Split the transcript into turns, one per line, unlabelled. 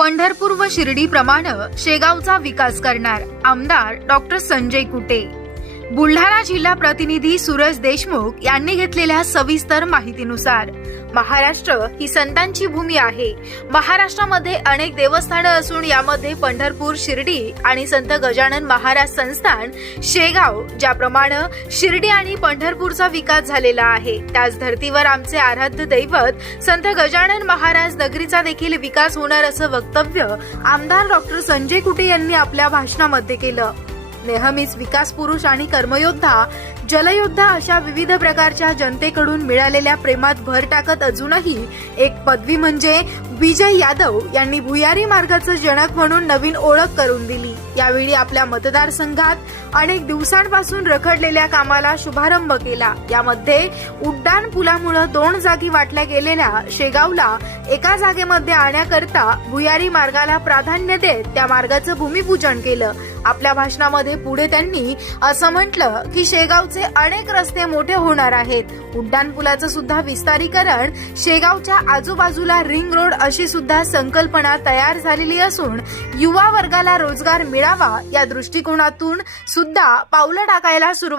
पंढरपूर व शिर्डी प्रमाणे शेगावचा विकास करणार आमदार डॉक्टर संजय कुटे. बुलढाणा जिल्हा प्रतिनिधी सूरज देशमुख यांनी घेतलेल्या सविस्तर माहितीनुसार महाराष्ट्र ही संतांची भूमी आहे. महाराष्ट्रामध्ये अनेक देवस्थानं असून यामध्ये पंढरपूर शिर्डी आणि संत गजानन महाराज संस्थान शेगाव ज्याप्रमाणे शिर्डी आणि पंढरपूरचा विकास झालेला आहे. त्याच धर्तीवर आमचे आराध्य दैवत संत गजानन महाराज नगरीचा देखील विकास होणार असं वक्तव्य आमदार डॉक्टर संजय कुटे यांनी आपल्या भाषणामध्ये केलं. नेहमीच विकास पुरुष आणि कर्मयोद्धा जलयोद्धा अशा विविध प्रकारच्या जनतेकडून मिळालेल्या प्रेमात भर टाकत अजूनही एक पदवी म्हणजे विजय यादव यांनी भुयारी मार्गाचं जनक म्हणून नवीन ओळख करून दिली. यावेळी आपल्या मतदारसंघात अनेक दिवसांपासून रखडलेल्या कामाला शुभारंभ केला. यामध्ये उड्डाण पुलामुळे दोन जागी वाटल्या गेलेल्या शेगावला एका जागेमध्ये आणण्याकरता भुयारी मार्गाला प्राधान्य देत त्या मार्गाचं भूमिपूजन केलं. आपल्या भाषणामध्ये पुढे त्यांनी असं म्हटलं की शेगावचे अनेक रस्ते मोठे होणार आहेत. उड्डाण पुलाचं सुद्धा विस्तारीकरण शेगावच्या आजूबाजूला रिंग रोड अशी सुद्धा संकल्पना तयार झालेली असून युवा वर्गाला रोजगार मिळावा या दृष्टिकोनातून सुद्धा पावलं टाकायला सुरुवात